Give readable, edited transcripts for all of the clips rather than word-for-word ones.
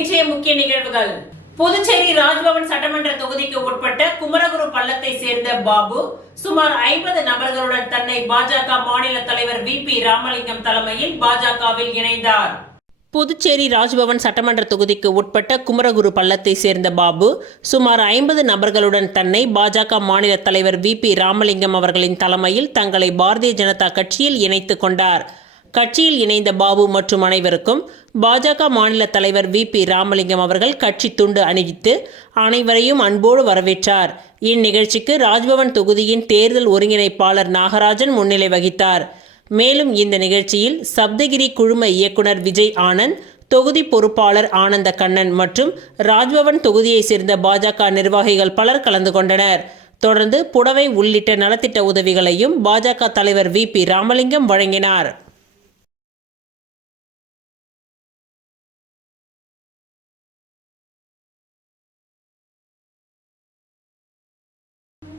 இன்றைய முக்கிய நிகழ்வுகள். புதுச்சேரி ராஜ்பவன் சட்டமன்ற தொகுதிக்கு உட்பட்ட குமரகுரு பள்ளத்தை சேர்ந்த பாபு சுமார் 50 நபர்களுடன் தன்னை பாஜக மாநில தலைவர் VP ராமலிங்கம் தலைமையில் பாஜகவில் இணைந்தார். புதுச்சேரி ராஜ்பவன் சட்டமன்ற தொகுதிக்கு உட்பட்ட குமரகுரு பள்ளத்தை சேர்ந்த பாபு சுமார் 50 நபர்களுடன் தன்னை பாஜக மாநில தலைவர் VP ராமலிங்கம் அவர்களின் தலைமையில் தங்களை பாரதிய ஜனதா கட்சியில் இணைத்துக் கொண்டார். கட்சியில் இணைந்த பாபு மற்றும் அனைவருக்கும் பாஜக மாநில தலைவர் VP ராமலிங்கம் அவர்கள் கட்சி துண்டு அணிவித்து அனைவரையும் அன்போடு வரவேற்றார். இந்நிகழ்ச்சிக்கு ராஜ்பவன் தொகுதியின் தேர்தல் ஒருங்கிணைப்பாளர் நாகராஜன் முன்னிலை வகித்தார். மேலும் இந்த நிகழ்ச்சியில் சப்தகிரி குழும இயக்குனர் விஜய் ஆனந்த், தொகுதி பொறுப்பாளர் ஆனந்த கண்ணன் மற்றும் ராஜ்பவன் தொகுதியை சேர்ந்த பாஜக நிர்வாகிகள் பலர் கலந்து கொண்டனர். தொடர்ந்து புடவை உள்ளிட்ட நலத்திட்ட உதவிகளையும் பாஜக தலைவர் VP ராமலிங்கம் வழங்கினார்.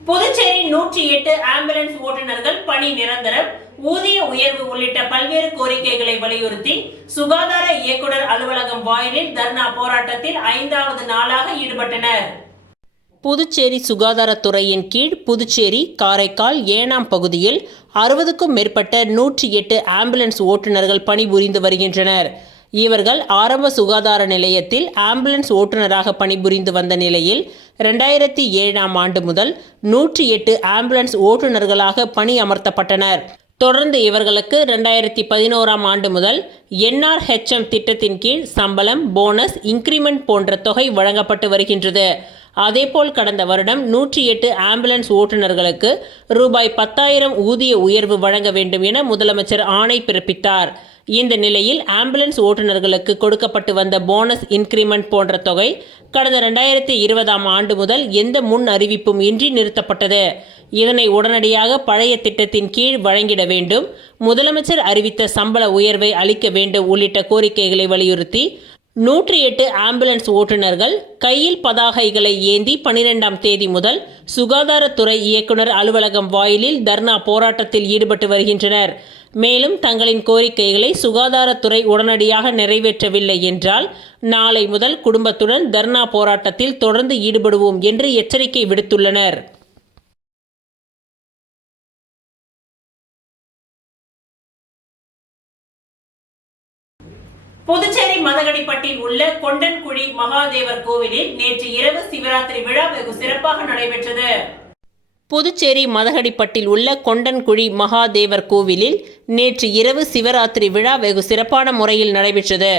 புதுச்சேரி 108 ஆம்புலன்ஸ் ஓட்டுநர்கள் பணி நிரந்தரம், ஊதிய உயர்வு உள்ளிட்ட பல்வேறு கோரிக்கைகளை வலியுறுத்தி சுகாதார இயக்குனர் அலுவலகம் வாயிலில் தர்ணா போராட்டத்தில் 5வது நாளாக ஈடுபட்டனர். புதுச்சேரி சுகாதாரத்துறையின் கீழ் புதுச்சேரி, காரைக்கால், ஏனாம் பகுதியில் 60க்கும் மேற்பட்ட 108 ஆம்புலன்ஸ் ஓட்டுநர்கள் பணிபுரிந்து வருகின்றனர். இவர்கள் ஆரம்ப சுகாதார நிலையத்தில் ஆம்புலன்ஸ் ஓட்டுநராக பணிபுரிந்து வந்த நிலையில் 2007ஆம் ஆண்டு முதல் 108 ஆம்புலன்ஸ் ஓட்டுநர்களாக பணி அமர்த்தப்பட்டனர். தொடர்ந்து இவர்களுக்கு 2011ஆம் ஆண்டு முதல் NRHM திட்டத்தின் கீழ் சம்பளம், போனஸ், இன்கிரிமெண்ட் போன்ற தொகை வழங்கப்பட்டு வருகின்றது. அதேபோல் கடந்த வருடம் 108 ஆம்புலன்ஸ் ஓட்டுநர்களுக்கு ரூபாய் 10,000 ஊதிய உயர்வு வழங்க வேண்டும் என முதலமைச்சர் ஆணை பிறப்பித்தார். இந்த நிலையில் ஆம்புலன்ஸ் ஓட்டுநர்களுக்கு கொடுக்கப்பட்டு வந்த போனஸ், இன்கிரிமெண்ட் போன்ற தொகை கடந்த 2020ஆம் ஆண்டு முதல் எந்த முன் அறிவிப்பும் இன்றி நிறுத்தப்பட்டது. இதனை உடனடியாக பழைய திட்டத்தின் கீழ் வழங்கிட வேண்டும், முதலமைச்சர் அறிவித்த சம்பள உயர்வை அளிக்க வேண்டும் உள்ளிட்ட கோரிக்கைகளை வலியுறுத்தி 108 ஆம்புலன்ஸ் ஓட்டுநர்கள் கையில் பதாகைகளை ஏந்தி 12ஆம் தேதி முதல் சுகாதாரத்துறை இயக்குனர் அலுவலகம் வாயிலில் தர்ணா போராட்டத்தில் ஈடுபட்டு வருகின்றனர். மேலும் தங்களின் கோரிக்கைகளை சுகாதாரத்துறை உடனடியாக நிறைவேற்றவில்லை என்றால் நாளை முதல் குடும்பத்துடன் தர்ணா போராட்டத்தில் தொடர்ந்து ஈடுபடுவோம் என்று எச்சரிக்கை விடுத்துள்ளனர். புதுச்சேரி மதகடிப்பட்டில் உள்ள கொண்டன்குழி மகாதேவர் கோவிலில் நேற்று இரவு சிவராத்திரி விழா வெகு சிறப்பாக நடைபெற்றது. புதுச்சேரி மதகடிப்பட்டில் உள்ள கொண்டன்குழி மகாதேவர் கோவிலில் நேற்று இரவு சிவராத்திரி விழா வெகு சிறப்பான முறையில் நடைபெற்றது.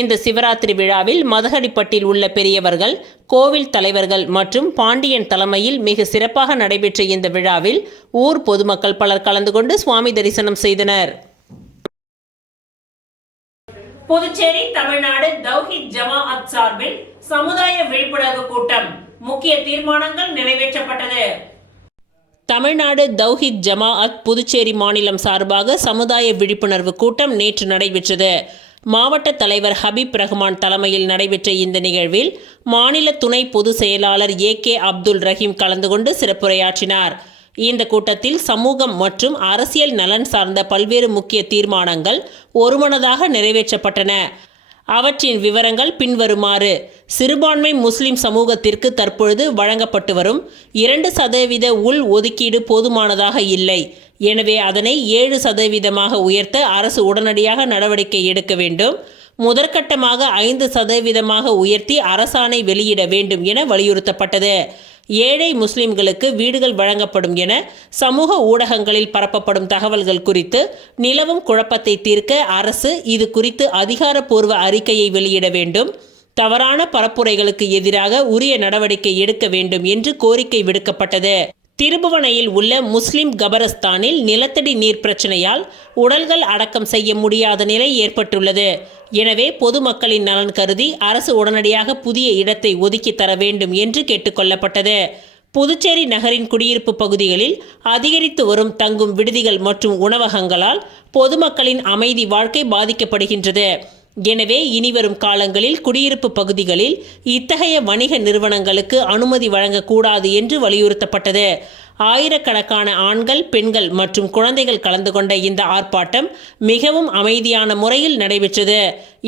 இந்த சிவராத்திரி விழாவில் மதகடிப்பட்டில் உள்ள பெரியவர்கள், கோவில் தலைவர்கள் மற்றும் பாண்டியன் தலைமையில் மிக சிறப்பாக நடைபெற்ற இந்த விழாவில் ஊர் பொதுமக்கள் பலர் கலந்து கொண்டு சுவாமி தரிசனம் செய்தனர். புதுச்சேரி தமிழ்நாடு தௌஹீத் ஜமாஅத் சார்பில் சமுதாய விழிப்புணர்வு கூட்டம், முக்கிய தீர்மானங்கள் நிறைவேற்றப்பட்டது. தமிழ்நாடு தௌஹீத் ஜமாஅத் புதுச்சேரி மாநிலம் சார்பாக சமுதாய விழிப்புணர்வு கூட்டம் நேற்று நடைபெற்றது. மாவட்ட தலைவர் ஹபீப் ரஹ்மான் தலைமையில் நடைபெற்ற இந்த நிகழ்வில் மாநில துணை பொதுச் செயலாளர் AK அப்துல் ரஹீம் கலந்து கொண்டு சிறப்புரையாற்றினார். இந்த கூட்டத்தில் சமூகம் மற்றும் அரசியல் நலன் சார்ந்த பல்வேறு முக்கிய தீர்மானங்கள் ஒருமனதாக நிறைவேற்றப்பட்டன. அவற்றின் விவரங்கள் பின்வருமாறு: சிறுபான்மை முஸ்லிம் சமூகத்திற்கு தற்பொழுது வழங்கப்பட்டு வரும் 2% உள் ஒதுக்கீடு போதுமானதாக இல்லை. எனவே அதனை 7% உயர்த்த அரசு உடனடியாக நடவடிக்கை எடுக்க வேண்டும். முதற்கட்டமாக 5% உயர்த்தி அரசாணை வெளியிட வேண்டும் என வலியுறுத்தப்பட்டது. ஏழை முஸ்லிம்களுக்கு வீடுகள் வழங்கப்படும் என சமூக ஊடகங்களில் பரப்பப்படும் தகவல்கள் குறித்து நிலவும் குழப்பத்தை தீர்க்க அரசு இது குறித்து அதிகாரப்பூர்வ அறிக்கையை வெளியிட வேண்டும். தவறான பரப்புரைகளுக்கு எதிராக உரிய நடவடிக்கை எடுக்க வேண்டும் என்று கோரிக்கை விடுக்கப்பட்டது. திருபுவனையில் உள்ள முஸ்லிம் கபரஸ்தானில் நிலத்தடி நீர் பிரச்சனையால் உடல்கள் அடக்கம் செய்ய முடியாத நிலை ஏற்பட்டுள்ளது. எனவே பொதுமக்களின் நலன் கருதி அரசு உடனடியாக புதிய இடத்தை ஒதுக்கி தர வேண்டும் என்று கேட்டுக்கொள்ளப்பட்டது. புதுச்சேரி நகரின் குடியிருப்பு பகுதிகளில் அதிகரித்து வரும் தங்கும் விடுதிகள் மற்றும் உணவகங்களால் பொதுமக்களின் அமைதி வாழ்க்கை பாதிக்கப்படுகின்றது. எனவே இனிவரும் காலங்களில் குடியிருப்பு பகுதிகளில் இத்தகைய வணிக நிறுவனங்களுக்கு அனுமதி வழங்கக்கூடாது என்று வலியுறுத்தப்பட்டது. ஆயிரக்கணக்கான ஆண்கள், பெண்கள் மற்றும் குழந்தைகள் கலந்து கொண்ட இந்த ஆர்ப்பாட்டம் மிகவும் அமைதியான முறையில் நடைபெற்றது.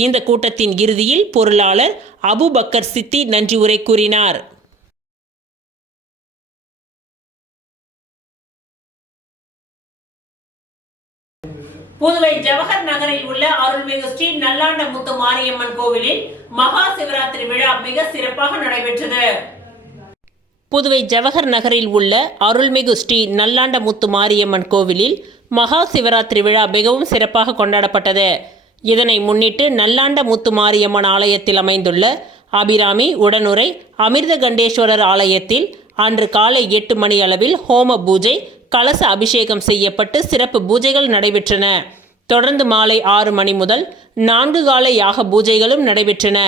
இந்த கூட்டத்தின் இறுதியில் பொருளாளர் அபுபக்கர் சித்தி நன்றி உரை கூறினார். புதுவை ஜவஹர் நகரில் உள்ள அருள்மிகு ஸ்ரீ நல்லாண்டமுத்து மாரியம்மன் கோவிலில் மகா சிவராத்திரி விழா மிக சிறப்பாக நடைபெற்றது. புதுவை ஜவஹர் நகரில் உள்ள அருள்மிகு ஸ்ரீ நல்லாண்டமுத்து மாரியம்மன் கோவிலில் மகா சிவராத்திரி விழா மிகவும் சிறப்பாக கொண்டாடப்பட்டது. இதனை முன்னிட்டு நல்லாண்டமுத்து மாரியம்மன் ஆலயத்தில் அமைந்துள்ள அபிராமி உடனுரை அமிர்த கண்டேஸ்வரர் ஆலயத்தில் அன்று காலை 8 மணி அளவில் ஹோம பூஜை, கலச அபிஷேகம் செய்யப்பட்டு சிறப்பு பூஜைகள் நடைபெற்றன. தொடர்ந்து மாலை 6 மணி முதல் 4 கால யாக பூஜைகளும் நடைபெற்றன.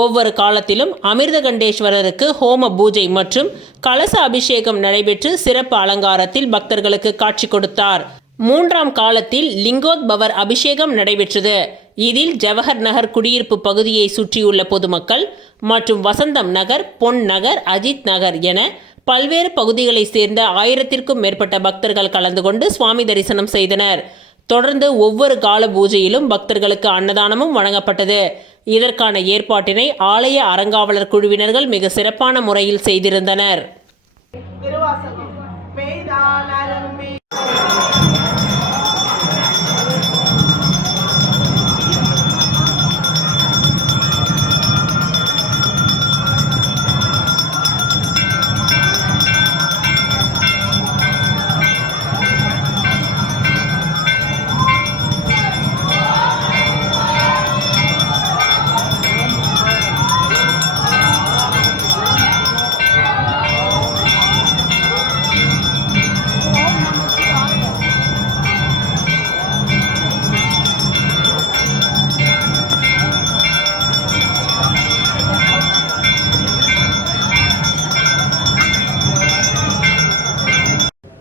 ஒவ்வொரு காலத்திலும் அமிர்தகண்டேஸ்வரருக்கு ஹோம பூஜை மற்றும் கலச அபிஷேகம் நடைபெற்று சிறப்பு அலங்காரத்தில் பக்தர்களுக்கு காட்சி கொடுத்தார். 3ஆம் காலத்தில் லிங்கோத்பவர் அபிஷேகம் நடைபெற்றது. இதில் ஜவஹர் நகர் குடியிருப்பு பகுதியை சுற்றியுள்ள பொதுமக்கள் மற்றும் வசந்தம் நகர், பொன் நகர், அஜித் நகர் என பல்வேறு பகுதிகளை சேர்ந்த 1000த்திற்கும் மேற்பட்ட பக்தர்கள் கலந்து கொண்டு சுவாமி தரிசனம் செய்தனர். தொடர்ந்து ஒவ்வொரு கால பூஜையிலும் பக்தர்களுக்கு அன்னதானமும் வழங்கப்பட்டது. இதற்கான ஏற்பாட்டினை ஆலய அறங்காவலர் குழுவினர்கள் மிக சிறப்பான முறையில் செய்திருந்தனர்.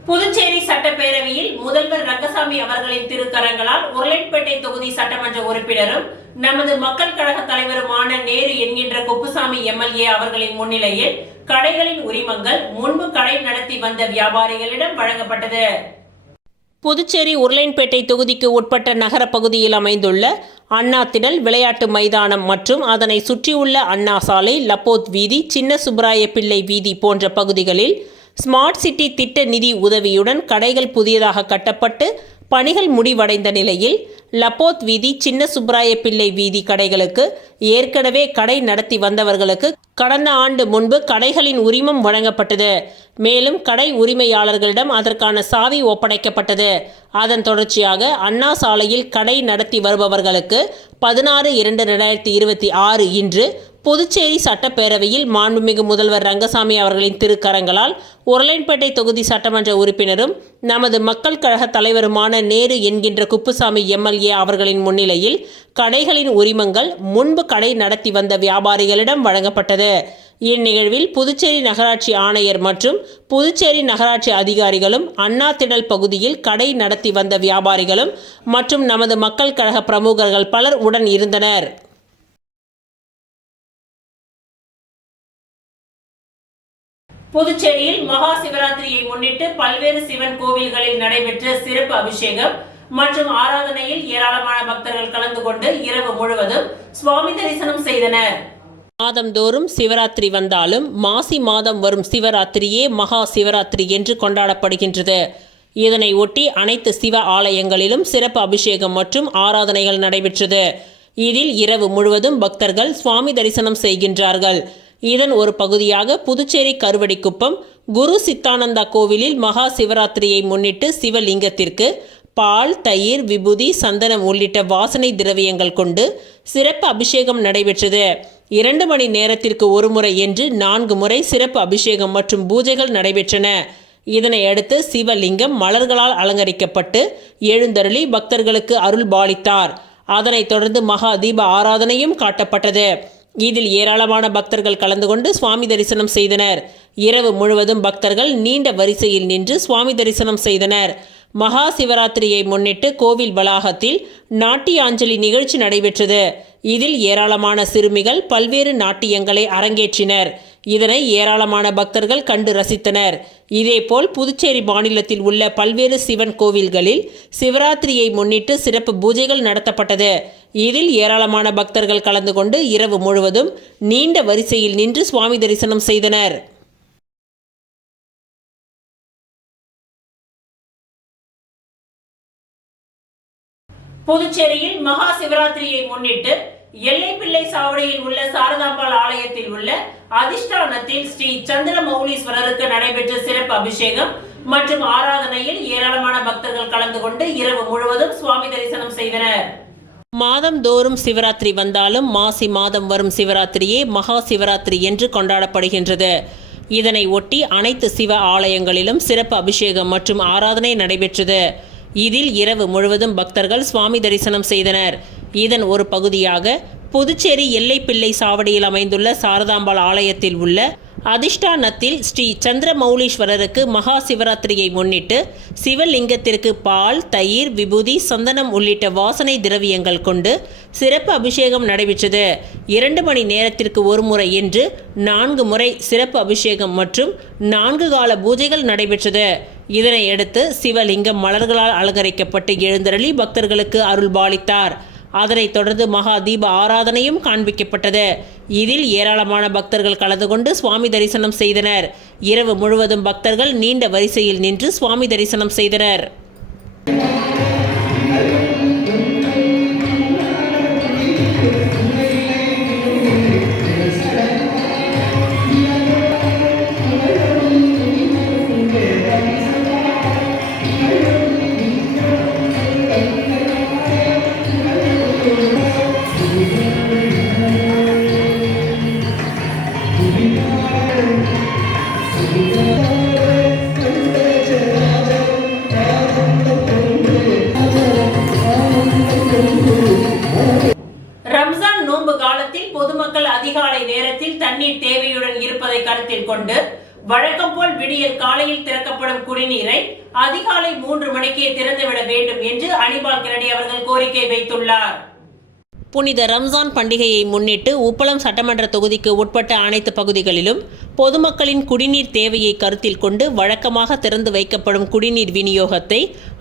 புதுச்சேரி சட்டப்பேரவையில் முதல்வர் ரங்கசாமி அவர்களின் திருக்கரங்களால் உருளைப்பேட்டை தொகுதி சட்டமன்ற உறுப்பினரும் நமது மக்கள் கழக தலைவருமான நேரு என்கின்ற குப்புசாமி எம்எல்ஏ அவர்களின் முன்னிலையில் கடைகளின் உரிமங்கள் முன்பு கடை நடத்தி வந்த வியாபாரிகளிடம் வழங்கப்பட்டது. புதுச்சேரி உருளைப்பேட்டை தொகுதிக்கு உட்பட்ட நகர பகுதியில் அமைந்துள்ள அண்ணா திடல் விளையாட்டு மைதானம் மற்றும் அதனை சுற்றியுள்ள அண்ணா சாலை, லப்போத் வீதி, சின்ன சுப்பராய பிள்ளை வீதி போன்ற பகுதிகளில் ஸ்மார்ட் சிட்டி திட்ட நிதி உதவியுடன் கடைகள் புதியதாக கட்டப்பட்டு பணிகள் முடிவடைந்த நிலையில் லப்போத் வீதி, சின்ன சுப்பராய பிள்ளை வீதி கடைகளுக்கு ஏற்கனவே கடை நடத்தி வந்தவர்களுக்கு கடந்த ஆண்டு முன்பு கடைகளின் உரிமம் வழங்கப்பட்டது. மேலும் கடை உரிமையாளர்களிடம் அதற்கான சாவி ஒப்படைக்கப்பட்டது. அதன் தொடர்ச்சியாக அண்ணா சாலையில் கடை நடத்தி வருபவர்களுக்கு 16/2/2026 இன்று புதுச்சேரி சட்டப்பேரவையில் மாண்புமிகு முதல்வர் ரங்கசாமி அவர்களின் திருக்கரங்களால் உருளைப்பேட்டை தொகுதி சட்டமன்ற உறுப்பினரும் நமது மக்கள் கழக தலைவருமான நேரு என்கின்ற குப்புசாமி எம்எல்ஏ அவர்களின் முன்னிலையில் கடைகளின் உரிமங்கள் முன்பு கடை நடத்தி வந்த வியாபாரிகளிடம் வழங்கப்பட்டது. இந்நிகழ்வில் புதுச்சேரி நகராட்சி ஆணையர் மற்றும் புதுச்சேரி நகராட்சி அதிகாரிகளும், அண்ணா திடல் பகுதியில் கடை நடத்தி வந்த வியாபாரிகளும் மற்றும் நமது மக்கள் கழக பிரமுகர்கள் பலர் உடன் இருந்தனர். புதுச்சேரியில் மகா சிவராத்திரியை முன்னிட்டு பல்வேறு சிவன் கோவில்களில் நடைபெற்ற சிறப்பு அபிஷேகம் மற்றும் ஆராதனையில் ஏராளமான பக்தர்கள் கலந்து கொண்டு இரவு முழுவதும் சுவாமி தரிசனம் செய்தனர். மாதந்தோறும் சிவராத்திரி வந்தாலும் மாசி மாதம் வரும் சிவராத்திரியே மகா சிவராத்திரி என்று கொண்டாடப்படுகின்றது. இதனை ஒட்டி அனைத்து சிவ ஆலயங்களிலும் சிறப்பு அபிஷேகம் மற்றும் ஆராதனைகள் நடைபெற்றது. இதில் இரவு முழுவதும் பக்தர்கள் சுவாமி தரிசனம் செய்கின்றார்கள். இதன் ஒரு பகுதியாக புதுச்சேரி கருவடிக்குப்பம் குரு சித்தானந்தா கோவிலில் மகா சிவராத்திரியை முன்னிட்டு சிவலிங்கத்திற்கு பால், தயிர், விபூதி, சந்தனம் உள்ளிட்ட வாசனை திரவியங்கள் கொண்டு சிறப்பு அபிஷேகம் நடைபெற்றது. 2 மணி நேரத்திற்கு ஒரு முறை என்று 4 முறை சிறப்பு அபிஷேகம் மற்றும் பூஜைகள் நடைபெற்றன. இதனை அடுத்து சிவலிங்கம் மலர்களால் அலங்கரிக்கப்பட்டு எழுந்தருளி பக்தர்களுக்கு அருள் பாலித்தார். அதனைத் தொடர்ந்து மகா தீப ஆராதனையும் காட்டப்பட்டது. இதில் ஏராளமான பக்தர்கள் கலந்து கொண்டு சுவாமி தரிசனம் செய்தனர். இரவு முழுவதும் பக்தர்கள் நீண்ட வரிசையில் நின்று சுவாமி தரிசனம் செய்தனர். மகா சிவராத்திரியை முன்னிட்டு கோவில் வளாகத்தில் நாட்டியாஞ்சலி நிகழ்ச்சி நடைபெற்றது. இதில் ஏராளமான சிறுமிகள் பல்வேறு நாட்டியங்களை அரங்கேற்றினர். இதனை ஏராளமான பக்தர்கள் கண்டு ரசித்தனர். இதேபோல் புதுச்சேரி மாநிலத்தில் உள்ள பல்வேறு சிவன் கோவில்களில் சிவராத்திரியை முன்னிட்டு சிறப்பு பூஜைகள் நடத்தப்பட்டது. இதில் ஏராளமான பக்தர்கள் கலந்து கொண்டு இரவு முழுவதும் நீண்ட வரிசையில் நின்று சுவாமி தரிசனம் செய்தனர். புதுச்சேரியில் மகா சிவராத்திரியை முன்னிட்டு எல்லைப்பிள்ளை சாவடியில் உள்ள சாரதாம்பாள் ஆலயத்தில் உள்ள அதிஷ்டானத்தில் ஸ்ரீ சந்திரமௌலீஸ்வரருக்கு நடைபெற்ற சிறப்பு அபிஷேகம் மற்றும் ஆராதனையில் ஏராளமான பக்தர்கள் கலந்து கொண்டு இரவு முழுவதும் சுவாமி தரிசனம் செய்தனர். மாதந்தோறும் சிவராத்திரி வந்தாலும் மாசி மாதம் வரும் சிவராத்திரியே மகா சிவராத்திரி என்று கொண்டாடப்படுகின்றது. இதனை ஒட்டி அனைத்து சிவ ஆலயங்களிலும் சிறப்பு அபிஷேகம் மற்றும் ஆராதனை நடைபெற்றது. இதில் இரவு முழுவதும் பக்தர்கள் சுவாமி தரிசனம் செய்தனர். இதன் ஒரு பகுதியாக புதுச்சேரி எல்லைப்பிள்ளை சாவடியில் அமைந்துள்ள சாரதாம்பாள் ஆலயத்தில் உள்ள அதிஷ்டானத்தில் ஸ்ரீ சந்திரமௌலீஸ்வரருக்கு மகா சிவராத்திரியை முன்னிட்டு சிவலிங்கத்திற்கு பால், தயிர், விபூதி, சந்தனம் உள்ளிட்ட வாசனை திரவியங்கள் கொண்டு சிறப்பு அபிஷேகம் நடைபெற்றது. 2 மணி நேரத்திற்கு ஒரு முறை என்று 4 முறை சிறப்பு அபிஷேகம் மற்றும் 4 கால பூஜைகள் நடைபெற்றது. இதனையடுத்து சிவலிங்கம் மலர்களால் அலங்கரிக்கப்பட்டு எழுந்தருளி பக்தர்களுக்கு அருள் பாலித்தார். அதனைத் தொடர்ந்து மகா தீப ஆராதனையும் காண்பிக்கப்பட்டது. இதில் ஏராளமான பக்தர்கள் கலந்து கொண்டு சுவாமி தரிசனம் செய்தனர். இரவு முழுவதும் பக்தர்கள் நீண்ட வரிசையில் நின்று சுவாமி தரிசனம் செய்தனர். ரம்ஜான் நோன்பு காலத்தில் பொதுமக்கள் அதிகாலை நேரத்தில் தண்ணீர் தேவையுடன் இருப்பதை கருத்தில் கொண்டு வழக்கம் போல் விடியல் காலையில் திறக்கப்படும் குடிநீரை அதிகாலை 3 மணிக்கே திறந்துவிட வேண்டும் என்று அனிபால் கென்னடி அவர்கள் கோரிக்கை வைத்துள்ளார். புனித ரம்ஜான் பண்டிகையை முன்னிட்டு உப்பளம் சட்டமன்ற தொகுதிக்கு உட்பட்ட அனைத்து பகுதிகளிலும் பொதுமக்களின் குடிநீர் தேவையை கருத்தில் கொண்டு வழக்கமாக திறந்து வைக்கப்படும் குடிநீர் விநியோகத்தை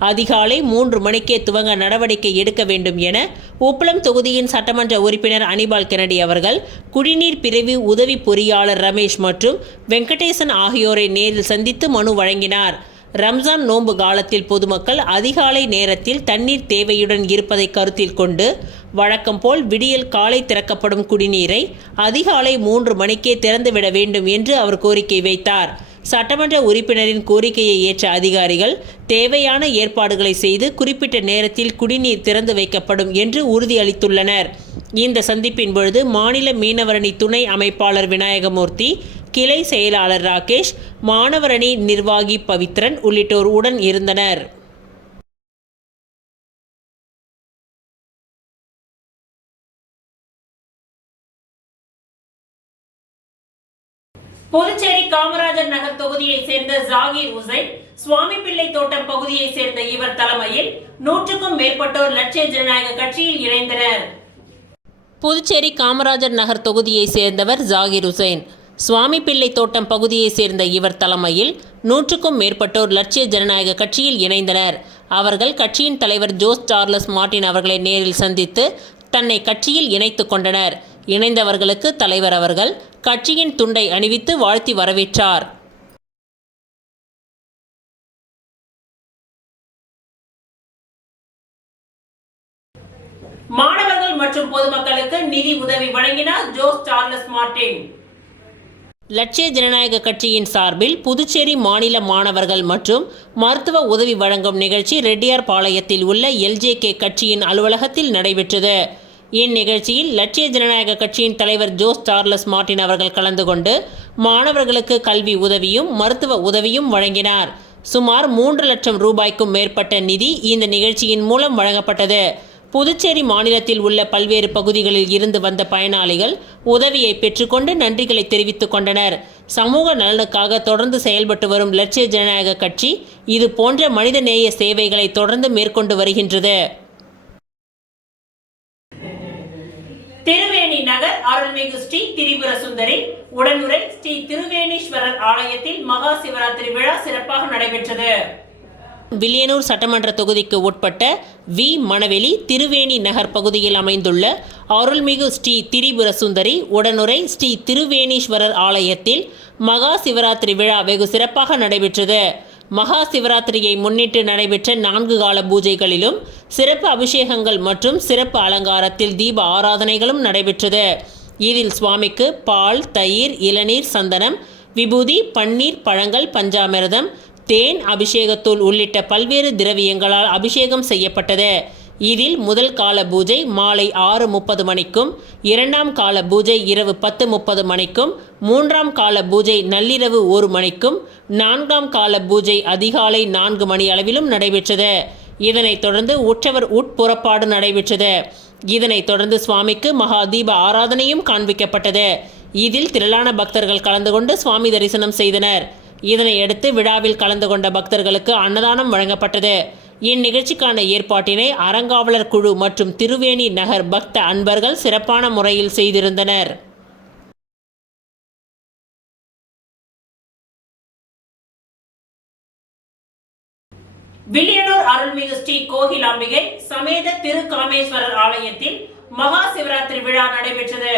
அதிகாலை 3 மணிக்கே துவங்க நடவடிக்கை எடுக்க வேண்டும் என உப்பளம் தொகுதியின் சட்டமன்ற உறுப்பினர் அனிபால் கென்னடி அவர்கள் குடிநீர் பிரிவு உதவி பொறியாளர் ரமேஷ் மற்றும் வெங்கடேசன் ஆகியோரை நேரில் சந்தித்து மனு வழங்கினார். ரம்ஜான் நோன்பு காலத்தில் பொதுமக்கள் அதிகாலை நேரத்தில் தண்ணீர் தேவையுடன் இருப்பதை கருத்தில் கொண்டு வழக்கம் போல் விடியல் காலை திறக்கப்படும் குடிநீரை அதிகாலை 3 மணிக்கே திறந்துவிட வேண்டும் என்று அவர் கோரிக்கை வைத்தார். சட்டமன்ற உறுப்பினரின் கோரிக்கையை ஏற்ற அதிகாரிகள் தேவையான ஏற்பாடுகளை செய்து குறிப்பிட்ட நேரத்தில் குடிநீர் திறந்து வைக்கப்படும் என்று உறுதியளித்துள்ளனர். இந்த சந்திப்பின் பொழுது மாநில மீனவரணி துணை அமைப்பாளர் விநாயகமூர்த்தி, கிளை செயலாளர் ராகேஷ், மாணவரணி நிர்வாகி பவித்ரன் உள்ளிட்டோர் உடன் இருந்தனர். புதுச்சேரி காமராஜர் நகர் தொகுதியை சேர்ந்த ஜாகிர் உசைன், சுவாமிப்பிள்ளை தோட்டம் பகுதியை சேர்ந்த இவர் தலைமையில் 100க்கும் மேற்பட்டோர் லட்சிய ஜனநாயக கட்சியில் இணைந்தனர். புதுச்சேரி காமராஜர் நகர் தொகுதியை சேர்ந்தவர் ஜாகிர் உசைன். சுவாமிப்பிள்ளை தோட்டம் பகுதியை சேர்ந்த இவர் தலைமையில் 100க்கும் மேற்பட்டோர் லட்சிய ஜனநாயக கட்சியில் இணைந்தனர். அவர்கள் கட்சியின் தலைவர் ஜோஸ் சார்லஸ் மார்டின் அவர்களை நேரில் சந்தித்து தன்னை கட்சியில் இணைத்துக் கொண்டனர். இணைந்தவர்களுக்கு தலைவர் அவர்கள் கட்சியின் துண்டை அணிவித்து வாழ்த்தி வரவேற்றார். மாணவர்கள் மற்றும் பொதுமக்களுக்கு நிதி உதவி வழங்கினார் ஜோஸ் சார்லஸ் மார்டின். லட்சிய ஜனநாயக கட்சியின் சார்பில் புதுச்சேரி மாநில மாணவர்கள் மற்றும் மருத்துவ உதவி வழங்கும் நிகழ்ச்சி ரெட்டியார் பாளையத்தில் உள்ள LJK கட்சியின் அலுவலகத்தில் நடைபெற்றது. இந்நிகழ்ச்சியில் லட்சிய ஜனநாயக கட்சியின் தலைவர் ஜோஸ் சார்லஸ் மார்டின் அவர்கள் கலந்து கொண்டு மாணவர்களுக்கு கல்வி உதவியும் மருத்துவ உதவியும் வழங்கினார். சுமார் 3 லட்சம் ரூபாய்க்கும் மேற்பட்ட நிதி இந்த நிகழ்ச்சியின் மூலம் வழங்கப்பட்டது. புதுச்சேரி மாநிலத்தில் உள்ள பல்வேறு பகுதிகளில் இருந்து வந்த பயனாளிகள் உதவியை பெற்றுக்கொண்டு நன்றிகளை தெரிவித்துக் கொண்டனர். சமூக நலனுக்காக தொடர்ந்து செயல்பட்டு வரும் லட்சிய ஜனநாயக கட்சி இது போன்ற மனிதநேய சேவைகளை தொடர்ந்து மேற்கொண்டு வருகின்றது. திருவேணி நகர் அருள்மிகு ஸ்ரீ திரிபுர சுந்தரி உடனுரை ஸ்ரீ திருவேணீஸ்வரர் ஆலயத்தில் மகா சிவராத்திரி விழா சிறப்பாக நடைபெற்றது. வில்லியனூர் சட்டமன்ற தொகுதிக்கு உட்பட்ட வி மணவெளி திருவேணி நகர் பகுதியில் அமைந்துள்ள அருள்மிகு ஸ்ரீ திரிபுர சுந்தரி உடனுரை ஸ்ரீ திருவேணீஸ்வரர் ஆலயத்தில் மகா சிவராத்திரி விழா வெகு சிறப்பாக நடைபெற்றது. மகா சிவராத்திரியை முன்னிட்டு நடைபெற்ற 4 கால பூஜைகளிலும் சிறப்பு அபிஷேகங்கள் மற்றும் சிறப்பு அலங்காரத்தில் தீப ஆராதனைகளும் நடைபெற்றது. இதில் சுவாமிக்கு பால், தயிர், இளநீர், சந்தனம், விபூதி, பன்னீர், பழங்கள், பஞ்சாமிர்தம், தேன், அபிஷேகத்தூள் உள்ளிட்ட பல்வேறு திரவியங்களால் அபிஷேகம் செய்யப்பட்டது. இதில் முதல் கால பூஜை மாலை 6:30 மணிக்கும், 2ஆம் கால பூஜை இரவு 10:30 மணிக்கும், 3ஆம் கால பூஜை நள்ளிரவு 1 மணிக்கும், 4ஆம் கால பூஜை அதிகாலை 4 மணி அளவிலும் நடைபெற்றது. இதனைத் தொடர்ந்து உற்சவர் உட்புறப்பாடு நடைபெற்றது. இதனைத் தொடர்ந்து சுவாமிக்கு மகா தீப ஆராதனையும் காண்பிக்கப்பட்டது. இதில் திரளான பக்தர்கள் கலந்து கொண்டு சுவாமி தரிசனம் செய்தனர். இதனையடுத்து விழாவில் கலந்து கொண்ட பக்தர்களுக்கு அன்னதானம் வழங்கப்பட்டது. இந்நிகழ்ச்சிக்கான ஏற்பாட்டினை அறங்காவலர் குழு மற்றும் திருவேணி நகர் பக்த அன்பர்கள் சிறப்பான முறையில் செய்திருந்தனர். வில்லியனூர் அருள்மிகு ஸ்ரீ கோகிலாம்பிகை சமேத திருக்காமேஸ்வரர் ஆலயத்தில் மகா சிவராத்திரி விழா நடைபெற்றது.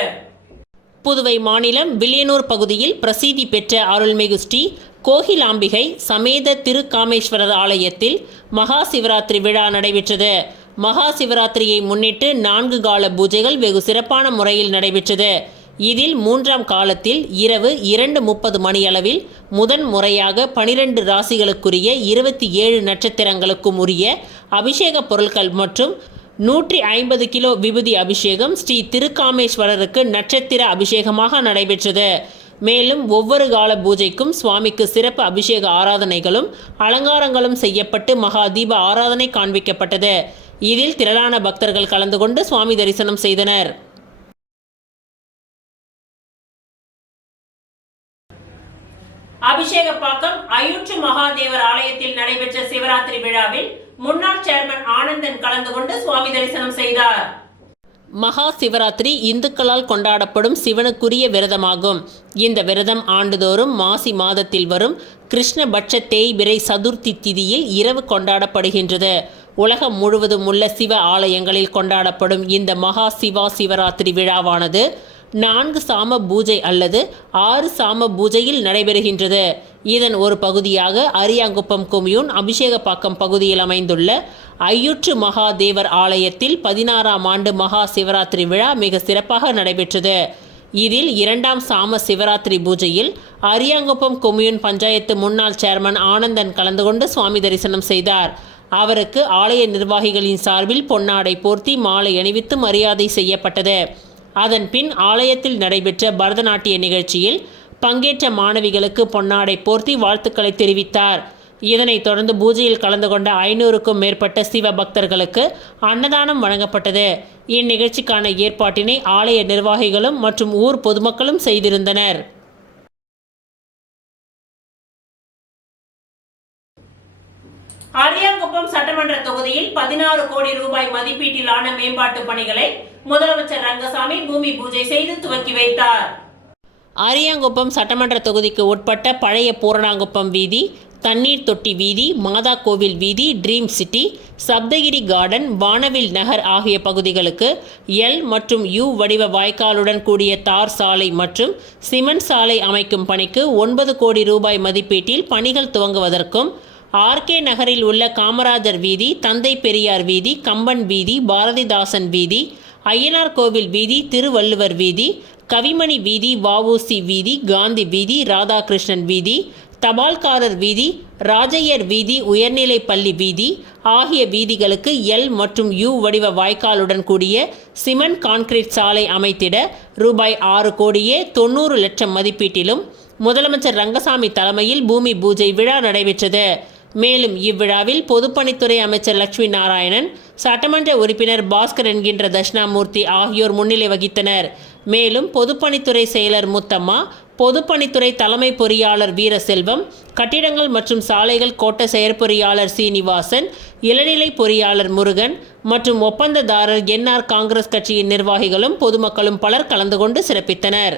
புதுவை மாநிலம் வில்லியனூர் பகுதியில் பிரசித்தி பெற்ற அருள்மிகு ஸ்ரீ கோகிலாம்பிகை சமேத திருக்காமேஸ்வரர் ஆலயத்தில் மகா சிவராத்திரி விழா நடைபெற்றது. மகா சிவராத்திரியை முன்னிட்டு 4 கால பூஜைகள் வெகு சிறப்பான முறையில் நடைபெற்றது. இதில் 3ஆம் காலத்தில் இரவு 2:30 மணியளவில் முதன் முறையாக 12 ராசிகளுக்குரிய 27 நட்சத்திரங்களுக்கும் உரிய அபிஷேக பொருட்கள் மற்றும் 150 கிலோ விபூதி அபிஷேகம் ஸ்ரீ திருக்காமேஸ்வரருக்கு நட்சத்திர அபிஷேகமாக நடைபெற்றது. மேலும் ஒவ்வொரு கால பூஜைக்கும் சுவாமிக்கு சிறப்பு அபிஷேக ஆராதனைகளும் அலங்காரங்களும் செய்யப்பட்டு மகா தீப ஆராதனை காண்பிக்கப்பட்டது. இதில் திரளான பக்தர்கள் கலந்து கொண்டு சுவாமி தரிசனம் செய்தனர். அபிஷேகப்பாக்கம் அயூற்று மகாதேவர் ஆலயத்தில் நடைபெற்ற சிவராத்திரி விழாவில் முன்னாள் சேர்மன் ஆனந்தன் கலந்து கொண்டு சுவாமி தரிசனம் செய்தார். மகா சிவராத்திரி இந்துக்களால் கொண்டாடப்படும் சிவனுக்குரிய விரதமாகும். இந்த விரதம் ஆண்டுதோறும் மாசி மாதத்தில் வரும் கிருஷ்ணபட்ச தேய்பிரை சதுர்த்தி திதியில் இரவு கொண்டாடப்படுகின்றது. உலகம் முழுவதும் உள்ள சிவ ஆலயங்களில் கொண்டாடப்படும் இந்த மகா சிவராத்திரி விழாவானது 4 சாம பூஜை அல்லது 6 சாம பூஜையில் நடைபெறுகின்றது. இதன் ஒரு பகுதியாக அரியாங்குப்பம் கொம்யூன் அபிஷேகப்பாக்கம் பகுதியில் அமைந்துள்ள ஐயூற்று மகாதேவர் ஆலயத்தில் 16ஆம் ஆண்டு மகா சிவராத்திரி விழா மிக சிறப்பாக நடைபெற்றது. இதில் 2ஆம் சாம சிவராத்திரி பூஜையில் அரியாங்குப்பம் கொம்யூன் பஞ்சாயத்து முன்னாள் சேர்மன் ஆனந்தன் கலந்து கொண்டு சுவாமி தரிசனம் செய்தார். அவருக்கு ஆலய நிர்வாகிகளின் சார்பில் பொன்னாடை போர்த்தி மாலை அணிவித்து மரியாதை செய்யப்பட்டது. அதன் பின் ஆலயத்தில் நடைபெற்ற பரதநாட்டிய நிகழ்ச்சியில் பங்கேற்ற மாணவிகளுக்கு பொன்னாடை போர்த்தி வாழ்த்துக்களை தெரிவித்தார். இதனைத் தொடர்ந்து பூஜையில் கலந்து கொண்ட 500க்கும் மேற்பட்ட சிவ பக்தர்களுக்கு அன்னதானம் வழங்கப்பட்டது. இந்நிகழ்ச்சிக்கான ஏற்பாட்டினை ஆலய நிர்வாகிகளும் மற்றும் ஊர் பொதுமக்களும் செய்திருந்தனர். அரியாங்குப்பம் சட்டமன்ற தொகுதியில் 16 கோடி ரூபாய் மதிப்பீட்டிலான மேம்பாட்டு பணிகளை முதலமைச்சர் ரங்கசாமி பூமி பூஜை செய்து துவக்கி வைத்தார். அரியாங்குப்பம் சட்டமன்ற தொகுதிக்கு உட்பட்ட பழைய பூரணாங்குப்பம் வீதி, தண்ணீர் தொட்டி வீதி, மாதா கோவில் வீதி, ட்ரீம் சிட்டி, சப்தகிரி கார்டன், வானவில் நகர் ஆகிய பகுதிகளுக்கு எல் மற்றும் யூ வடிவ வாய்க்காலுடன் கூடிய தார் சாலை மற்றும் சிமெண்ட் சாலை அமைக்கும் பணிக்கு 9 கோடி ரூபாய் மதிப்பீட்டில் பணிகள் துவங்குவதற்கும், ஆர்கே நகரில் உள்ள காமராஜர் வீதி, தந்தை பெரியார் வீதி, கம்பன் வீதி, பாரதிதாசன் வீதி, ஐயனார் கோவில் வீதி, திருவள்ளுவர் வீதி, கவிமணி வீதி, வஉசி வீதி, காந்தி வீதி, ராதாகிருஷ்ணன் வீதி, தபால்காரர் வீதி, ராஜையர் வீதி, உயர்நிலை பள்ளி வீதி ஆகிய வீதிகளுக்கு எல் மற்றும் யூ வடிவ வாய்க்காலுடன் கூடிய சிமெண்ட் கான்கிரீட் சாலை அமைத்திட ரூபாய் 6 கோடியே 90 லட்சம் மதிப்பீட்டிலும் முதலமைச்சர் ரங்கசாமி தலைமையில் பூமி பூஜை விழா நடைபெற்றது. மேலும் இவ்விழாவில் பொதுப்பணித்துறை அமைச்சர் லட்சுமி நாராயணன், சட்டமன்ற உறுப்பினர் பாஸ்கர் என்கின்ற தட்சிணாமூர்த்தி ஆகியோர் முன்னிலை வகித்தனர். மேலும் பொதுப்பணித்துறை செயலர் முத்தம்மா, பொதுப்பணித்துறை தலைமை பொறியாளர் வீரசெல்வம், கட்டிடங்கள் மற்றும் சாலைகள் கோட்ட செயற்பொறியாளர் சீனிவாசன், இளநிலை பொறியாளர் முருகன் மற்றும் ஒப்பந்ததாரர் என்ஆர் காங்கிரஸ் கட்சியின் நிர்வாகிகளும் பொதுமக்களும் பலர் கலந்து கொண்டு சிறப்பித்தனர்.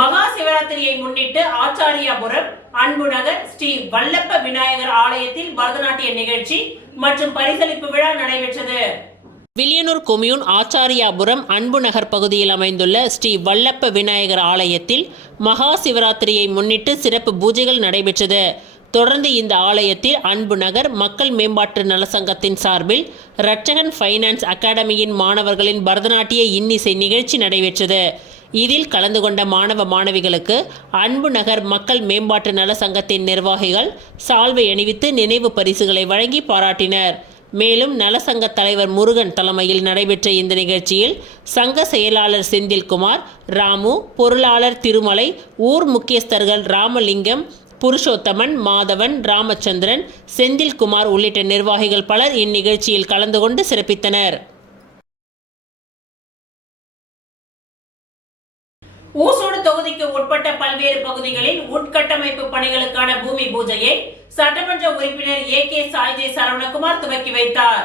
மகா சிவராத்திரியை முன்னிட்டு ஆச்சாரியாபுரம் அன்புநகர் ஸ்ரீ வல்லப்ப விநாயகர் ஆலயத்தில் பரதநாட்டிய நிகழ்ச்சி மற்றும் பரிசளிப்பு விழா நடைபெற்றது. வில்லியனூர் கொம்யூன் ஆச்சாரியாபுரம் அன்புநகர் பகுதியில் அமைந்துள்ள ஸ்ரீ வல்லப்ப விநாயகர் ஆலயத்தில் மகா சிவராத்திரியை முன்னிட்டு சிறப்பு பூஜைகள் நடைபெற்றது. தொடர்ந்து இந்த ஆலயத்தில் அன்புநகர் மக்கள் மேம்பாட்டு நலசங்கத்தின் சார்பில் ரட்சகன் ஃபைனான்ஸ் அகாடமியின் மாணவர்களின் பரதநாட்டிய இன்னிசை நிகழ்ச்சி நடைபெற்றது. இதில் கலந்து கொண்ட மாணவ மாணவிகளுக்கு அன்புநகர் மக்கள் மேம்பாட்டு நல சங்கத்தின் நிர்வாகிகள் சால்வை அணிவித்து நினைவு பரிசுகளை வழங்கி பாராட்டினர். மேலும் நலசங்க தலைவர் முருகன் தலைமையில் நடைபெற்ற இந்த நிகழ்ச்சியில் சங்க செயலாளர் செந்தில்குமார், ராமு, பொருளாளர் திருமலை, ஊர் முக்கியஸ்தர்கள் ராமலிங்கம், புருஷோத்தமன், மாதவன், ராமச்சந்திரன், செந்தில்குமார் உள்ளிட்ட நிர்வாகிகள் பலர் இந்நிகழ்ச்சியில் கலந்து கொண்டு சிறப்பித்தனர். ஊசோடு தொகுதிக்கு உட்பட்ட பல்வேறு பகுதிகளில் உட்கட்டமைப்பு பணிகளுக்கான பூமி பூஜையை சட்டமன்ற உறுப்பினர் ஏ.கே. சாய்ஜே சரவணகுமார் துவக்கி வைத்தார்.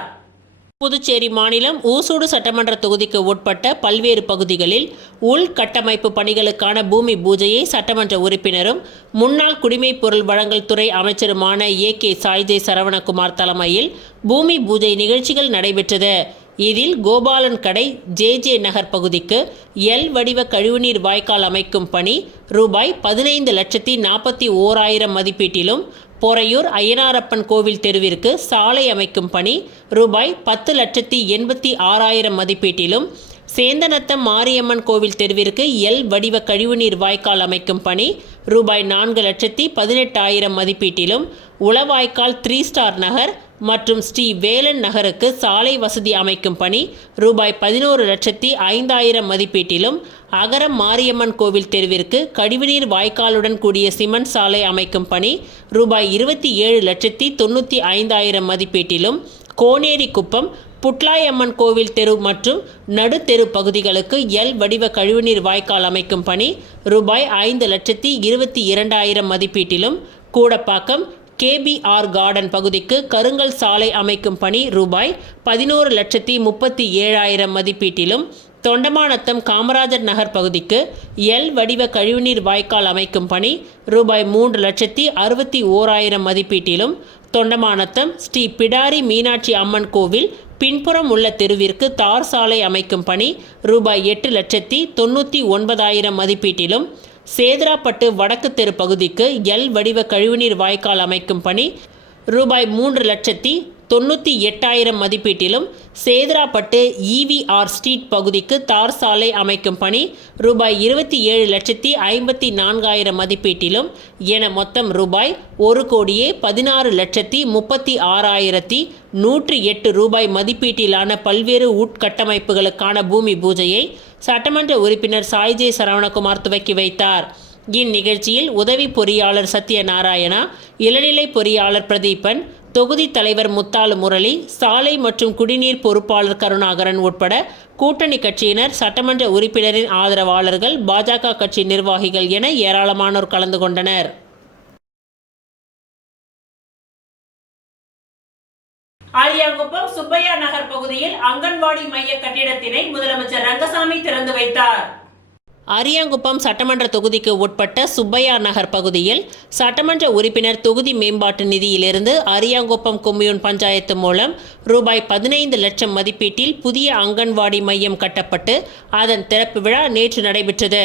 புதுச்சேரி மாநிலம் ஊசூடு சட்டமன்ற தொகுதிக்கு உட்பட்ட பல்வேறு பகுதிகளில் உள்கட்டமைப்பு பணிகளுக்கான பூமி பூஜையை சட்டமன்ற உறுப்பினரும் முன்னாள் குடிமைப் பொருள் வழங்கல் துறை அமைச்சருமான ஏ.கே. சாய்ஜே சரவணகுமார் தலைமையில் பூமி பூஜை நிகழ்ச்சிகள் நடைபெற்றது. இதில் கோபாலன் கடை ஜே நகர் பகுதிக்கு எல் வடிவ கழிவுநீர் வாய்க்கால் அமைக்கும் பணி ரூபாய் 15,41,000 மதிப்பீட்டிலும், பொறையூர் அய்யனாரப்பன் கோவில் தெருவிற்கு சாலை அமைக்கும் பணி ரூபாய் 10,86,000 மதிப்பீட்டிலும், சேந்தநத்தம் மாரியம்மன் கோவில் தெருவிற்கு எல் வடிவ கழிவுநீர் வாய்க்கால் அமைக்கும் பணி ரூபாய் 4,18,000 மதிப்பீட்டிலும், உளவாய்க்கால் 3 ஸ்டார் நகர் மற்றும் ஸ்ரீ வேலன் நகருக்கு சாலை வசதி அமைக்கும் பணி ரூபாய் 11,05,000 மதிப்பீட்டிலும், அகரம் மாரியம்மன் கோவில் தெருவிற்கு கழிவுநீர் வாய்க்காலுடன் கூடிய சிமெண்ட் சாலை அமைக்கும் பணி ரூபாய் 27,95,000 மதிப்பீட்டிலும், கோனேரி குப்பம் புட்லாயம்மன் கோவில் தெரு மற்றும் நடுத்தெரு பகுதிகளுக்கு எல் வடிவ கழிவுநீர் வாய்க்கால் அமைக்கும் பணி ரூபாய் 5,22,000 மதிப்பீட்டிலும், கூடப்பாக்கம் கேபிஆர் கார்டன் பகுதிக்கு கருங்கல் சாலை அமைக்கும் பணி ரூபாய் 11,37,000 மதிப்பீட்டிலும், தொண்டமாநத்தம் காமராஜர் நகர் பகுதிக்கு எல் வடிவ கழிவுநீர் வாய்க்கால் அமைக்கும் பணி ரூபாய் 3,61,000 மதிப்பீட்டிலும், தொண்டமாநத்தம் ஸ்ரீ பிடாரி மீனாட்சி அம்மன் கோவில் பின்புறம் உள்ள தெருவிற்கு தார் சாலை அமைக்கும் பணி ரூபாய் 8,99,000 மதிப்பீட்டிலும், சேதராப்பட்டு வடக்கு தெரு பகுதிக்கு எல் வடிவ கழிவுநீர் வாய்க்கால் அமைக்கும் பணி ரூபாய் 3,98,000 மதிப்பீட்டிலும், சேதராப்பட்டு EVR ஸ்ட்ரீட் பகுதிக்கு தார் சாலை அமைக்கும் பணி ரூபாய் 27,54,000 மதிப்பீட்டிலும் என மொத்தம் ரூபாய் 1,16,36,108 ரூபாய் மதிப்பீட்டிலான பல்வேறு உட்கட்டமைப்புகளுக்கான பூமி பூஜையை சட்டமன்ற உறுப்பினர் சாய்ஜே சரவணகுமார் துவக்கி வைத்தார். இந்நிகழ்ச்சியில் உதவி பொறியாளர் சத்யநாராயணா, இளநிலை பொறியாளர் பிரதீபன், தொகுதி தலைவர் முத்தாலு முரளி, சாலை மற்றும் குடிநீர் பொறுப்பாளர் கருணாகரன் உட்பட கூட்டணி கட்சியினர், சட்டமன்ற உறுப்பினரின் ஆதரவாளர்கள், பாஜக கட்சி நிர்வாகிகள் என ஏராளமானோர் கலந்து கொண்டனர். ஆரியாங்குப்பம் சுப்பையா நகர் பகுதியில் அங்கன்வாடி மைய கட்டிடத்தினை முதலமைச்சர் ரங்கசாமி திறந்து வைத்தார். அரியாங்குப்பம் சட்டமன்ற தொகுதிக்கு உட்பட்ட சுப்பையா நகர் பகுதியில் சட்டமன்ற உறுப்பினர் தொகுதி மேம்பாட்டு நிதியிலிருந்து அரியாங்குப்பம் கொம்யூன் பஞ்சாயத்து மூலம் ரூபாய் 15 லட்சம் மதிப்பீட்டில் புதிய அங்கன்வாடி மையம் கட்டப்பட்டு அதன் திறப்பு விழா நேற்று நடைபெற்றது.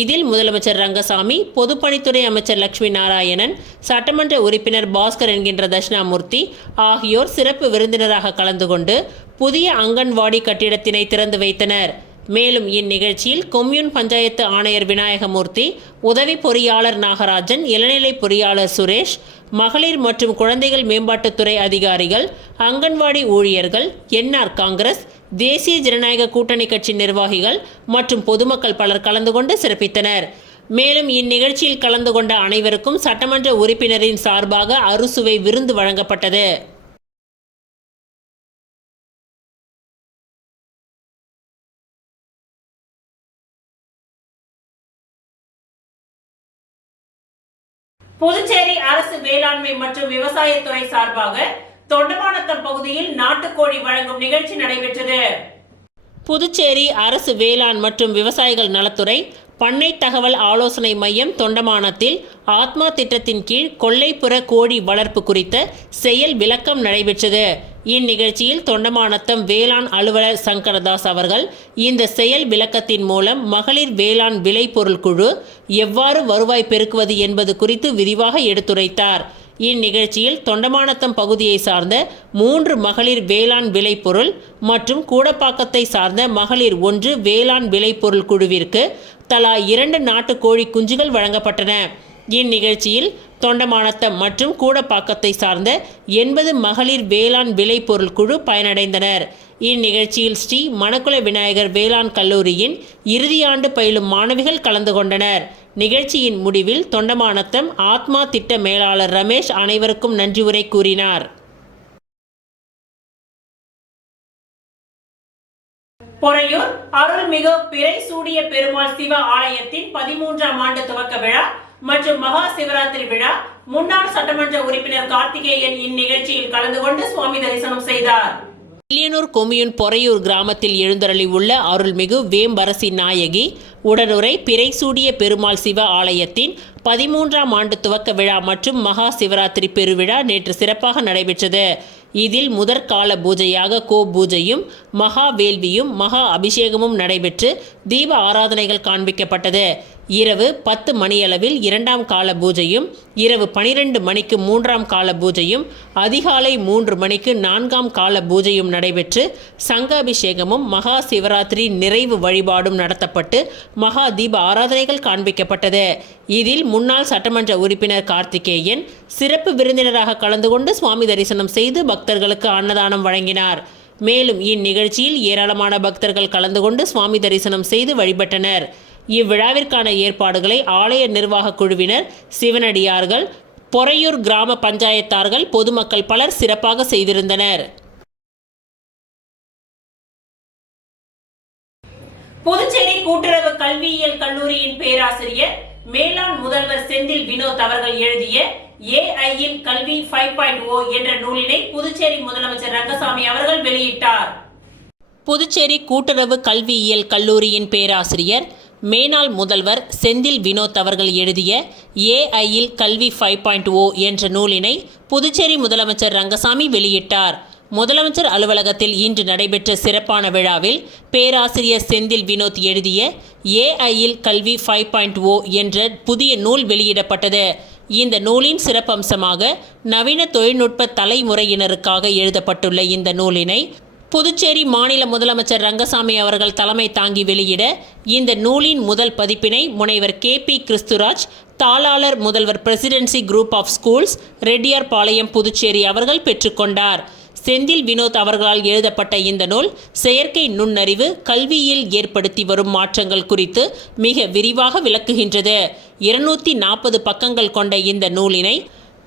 இதில் முதலமைச்சர் ரங்கசாமி, பொதுப்பணித்துறை அமைச்சர் லட்சுமி நாராயணன், சட்டமன்ற உறுப்பினர் பாஸ்கர் என்கின்ற தட்சிணாமூர்த்தி ஆகியோர் சிறப்பு விருந்தினராக கலந்து கொண்டு புதிய அங்கன்வாடி கட்டிடத்தினை திறந்து வைத்தனர். மேலும் இந்நிகழ்ச்சியில் கொம்யூன் பஞ்சாயத்து ஆணையர் விநாயகமூர்த்தி, உதவி பொறியாளர் நாகராஜன், இளநிலை பொறியாளர் சுரேஷ், மகளிர் மற்றும் குழந்தைகள் மேம்பாட்டுத்துறை அதிகாரிகள், அங்கன்வாடி ஊழியர்கள், என்ஆர் காங்கிரஸ், தேசிய ஜனநாயக கூட்டணி கட்சி நிர்வாகிகள் மற்றும் பொதுமக்கள் பலர் கலந்து கொண்டு சிறப்பித்தனர். மேலும் இந்நிகழ்ச்சியில் கலந்து கொண்ட அனைவருக்கும் சட்டமன்ற உறுப்பினரின் சார்பாக அறுசுவை விருந்து வழங்கப்பட்டது. புதுச்சேரி அரசு வேளாண்மை மற்றும் விவசாயத்துறை சார்பாக தொண்டமாநத்தம் பகுதியில் நாட்டுக்கோழி வழங்கும் நிகழ்ச்சி நடைபெற்றது. புதுச்சேரி அரசு வேளாண் மற்றும் விவசாயிகள் நலத்துறை பண்ணை தகவல் ஆலோசனை மையம் தொண்டமானத்தில் ஆத்மா திட்டத்தின் கீழ் கொல்லைப்புற கோழி வளர்ப்பு குறித்த செயல் விளக்கம் நடைபெற்றது. இந்நிகழ்ச்சியில் தொண்டமானத்தம் வேளாண் அலுவலர் சங்கரதாஸ் அவர்கள் இந்த செயல் விளக்கத்தின் மூலம் மகளிர் வேளாண் விளைபொருள் குழு எவ்வாறு வருவாய் பெருக்குவது என்பது குறித்து விரிவாக எடுத்துரைத்தார். இந்நிகழ்ச்சியில் தொண்டமானத்தம் பகுதியை சார்ந்த 3 மகளிர் வேளாண் விளைபொருள் மற்றும் கூடப்பாக்கத்தை சார்ந்த மகளிர் 1 வேளாண் விளைபொருள் குழுவிற்கு தலா 2 நாட்டுக்கோழி குஞ்சுகள் வழங்கப்பட்டன. இந்நிகழ்ச்சியில் தொண்டமானத்தம் மற்றும் கூடப்பாக்கத்தை சார்ந்த 80 மகளிர் வேளாண் விளைபொருள் குழு பயனடைந்தனர். இந்நிகழ்ச்சியில் ஸ்ரீ மணக்குள விநாயகர் வேளாண் கல்லூரியின் இறுதியாண்டு பயிலும் மாணவிகள் கலந்து கொண்டனர். நிகழ்ச்சியின் முடிவில் தொண்டமானத்தம் ஆத்மா திட்ட மேலாளர் ரமேஷ் அனைவருக்கும் நன்றி உரை கூறினார். பொறையூர் அருள்மிகு பிறை சூடிய பெருமாள் சிவ ஆலயத்தின் 13ஆம் ஆண்டு துவக்க விழா மற்றும் மகா சிவராத்திரி விழா முன்னாள் சட்டமன்ற உறுப்பினர் கார்த்திகேயன் இந்நிகழ்ச்சியில் கலந்து கொண்டு சுவாமி தரிசனம் செய்தார். வில்லியனூர் கொம்யூன் பொறையூர் கிராமத்தில் எழுந்தருளி உள்ள அருள்மிகு வேம்பரசி நாயகி உடனுரை பிறை சூடிய பெருமாள் சிவ ஆலயத்தின் 13ஆம் ஆண்டு துவக்க விழா மற்றும் மகா சிவராத்திரி பெருவிழா நேற்று சிறப்பாக நடைபெற்றது. இதில் முதற்கால பூஜையாக கோ பூஜையும் மகா வேள்வியும் மகா அபிஷேகமும் நடைபெற்று தீப ஆராதனைகள் காண்பிக்கப்பட்டது. இரவு 10 மணியளவில் 2ஆம் கால பூஜையும், இரவு 12 மணிக்கு 3ஆம் கால பூஜையும், அதிகாலை 3 மணிக்கு 4ஆம் கால பூஜையும் நடைபெற்று சங்க அபிஷேகமும் மகா சிவராத்திரி நிறைவு வழிபாடும் நடத்தப்பட்டு மகா தீப ஆராதனைகள் காண்பிக்கப்பட்டது. இதில் முன்னாள் சட்டமன்ற உறுப்பினர் கார்த்திகேயன் சிறப்பு விருந்தினராக கலந்து கொண்டு சுவாமி தரிசனம் செய்து பக்தர்களுக்கு அன்னதானம் வழங்கினார். மேலும் இந்நிகழ்ச்சியில் ஏராளமான பக்தர்கள் கலந்து கொண்டு சுவாமி தரிசனம் செய்து வழிபட்டனர். இவ்விழாவிற்கான ஏற்பாடுகளை ஆலய நிர்வாக குழுவினர், சிவனடியார்கள், பொறையூர் கிராம பஞ்சாயத்தார்கள், பொதுமக்கள் பலர் சிறப்பாக செய்திருந்தனர். புதுச்சேரி கூட்டுறவு கல்வியியல் கல்லூரியின் பேராசிரியர் மேலாண் முதல்வர் செந்தில் வினோத் அவர்கள் எழுதிய ஏஐயில் கல்வி 5.0 என்ற நூலினை புதுச்சேரி முதலமைச்சர் ரங்கசாமி அவர்கள் வெளியிட்டார். புதுச்சேரி கூட்டுறவு கல்வியியல் கல்லூரியின் பேராசிரியர் மேனாள் முதல்வர் செந்தில் வினோத் அவர்கள் எழுதிய ஏஐயில் கல்வி 5.0 என்ற நூலினை புதுச்சேரி முதலமைச்சர் ரங்கசாமி வெளியிட்டார். முதலமைச்சர் அலுவலகத்தில் இன்று நடைபெற்ற சிறப்பான விழாவில் பேராசிரியர் செந்தில் வினோத் எழுதிய ஏஐயில் கல்வி 5.0 என்ற புதிய நூல் வெளியிடப்பட்டது. இந்த நூலின் சிறப்பம்சமாக நவீன தொழில்நுட்ப தலைமுறையினருக்காக எழுதப்பட்டுள்ள இந்த நூலினை புதுச்சேரி மாநில முதலமைச்சர் ரங்கசாமி அவர்கள் தலைமை தாங்கி வெளியிட இந்த நூலின் முதல் பதிப்பினை முனைவர் KP கிறிஸ்துராஜ், தாளாளர் முதல்வர் Presidency Group of Schools, Reddiarpalayam, Puducherry அவர்கள் பெற்றுக்கொண்டார். செந்தில் வினோத் அவர்களால் எழுதப்பட்ட இந்த நூல் செயற்கை நுண்ணறிவு கல்வியில் ஏற்படுத்தி வரும் மாற்றங்கள் குறித்து மிக விரிவாக விளக்குகின்றது. 240 பக்கங்கள் கொண்ட இந்த நூலினை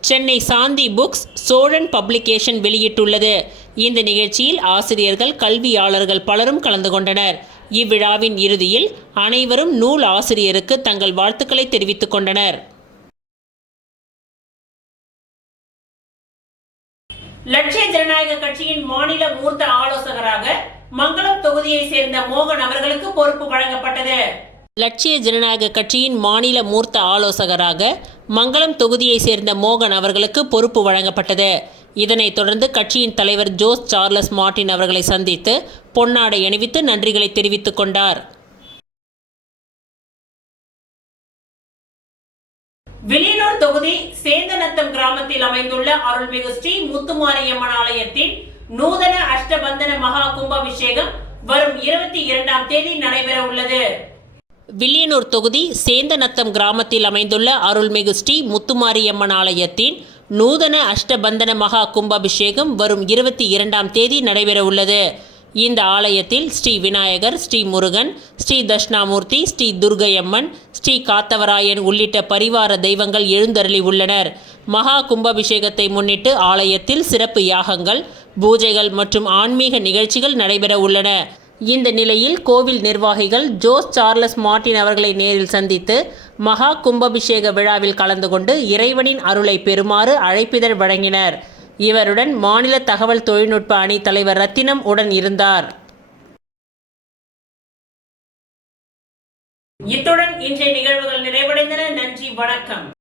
சென்னை சாந்தி புக்ஸ், சோழன் பப்ளிகேஷன் வெளியிட்டுள்ளது. இந்த நிகழ்ச்சியில் ஆசிரியர்கள், கல்வியாளர்கள் பலரும் கலந்து கொண்டனர். இவ்விழாவின் இறுதியில் அனைவரும் நூல் ஆசிரியருக்கு தங்கள் வாழ்த்துக்களை தெரிவித்துக் கொண்டனர். லட்சிய ஜனநாயக கட்சியின் மாநில மூத்த ஆலோசகராக மங்களம் தொகுதியை சேர்ந்த மோகன் அவர்களுக்கு பொறுப்பு வழங்கப்பட்டது. லட்சிய ஜனநாயக கட்சியின் மாநில மூத்த ஆலோசகராக மங்களம் தொகுதியை சேர்ந்த மோகன் அவர்களுக்கு பொறுப்பு வழங்கப்பட்டது. இதனைத் தொடர்ந்து கட்சியின் தலைவர் ஜோஸ் சார்லஸ் மார்டின் அவர்களை சந்தித்து பொன்னாடை அணிவித்து நன்றிகளை தெரிவித்துக் கொண்டார். வில்லியனூர் தொகுதி சேந்தநத்தம் கிராமத்தில் அமைந்துள்ள அருள்மிகு ஸ்ரீ முத்துமாரியம்மன் ஆலயத்தின் நூதன அஷ்டபந்தன மகா கும்பாபிஷேகம் வரும் 22ஆம் தேதி நடைபெற உள்ளது. வில்லியனூர் தொகுதி சேந்தநத்தம் கிராமத்தில் அமைந்துள்ள அருள்மிகு ஸ்ரீ முத்துமாரியம்மன் ஆலயத்தின் நூதன அஷ்டபந்தன மகா கும்பாபிஷேகம் வரும் 22ஆம் தேதி நடைபெற உள்ளது. இந்த ஆலயத்தில் ஸ்ரீ விநாயகர், ஸ்ரீ முருகன், ஸ்ரீ தட்சிணாமூர்த்தி, ஸ்ரீ துர்க்கையம்மன், ஸ்ரீ காத்தவராயன் உள்ளிட்ட பரிவார தெய்வங்கள் எழுந்தருளி உள்ளனர். மகா கும்பாபிஷேகத்தை முன்னிட்டு ஆலயத்தில் சிறப்பு யாகங்கள், பூஜைகள் மற்றும் ஆன்மீக நிகழ்ச்சிகள் நடைபெற உள்ளன. இந்த நிலையில் கோவில் நிர்வாகிகள் ஜோஸ் சார்லஸ் மார்ட்டின் அவர்களை நேரில் சந்தித்து மகா கும்பாபிஷேக விழாவில் கலந்து கொண்டு இறைவனின் அருளை பெறுமாறு அழைப்பிதழ் வழங்கினர். இவருடன் மாநில தகவல் தொழில்நுட்ப அணி தலைவர் ரத்தினம் உடன் இருந்தார். இத்துடன் இன்றைய நிகழ்வுகள் நிறைவடைந்தன. நன்றி, வணக்கம்.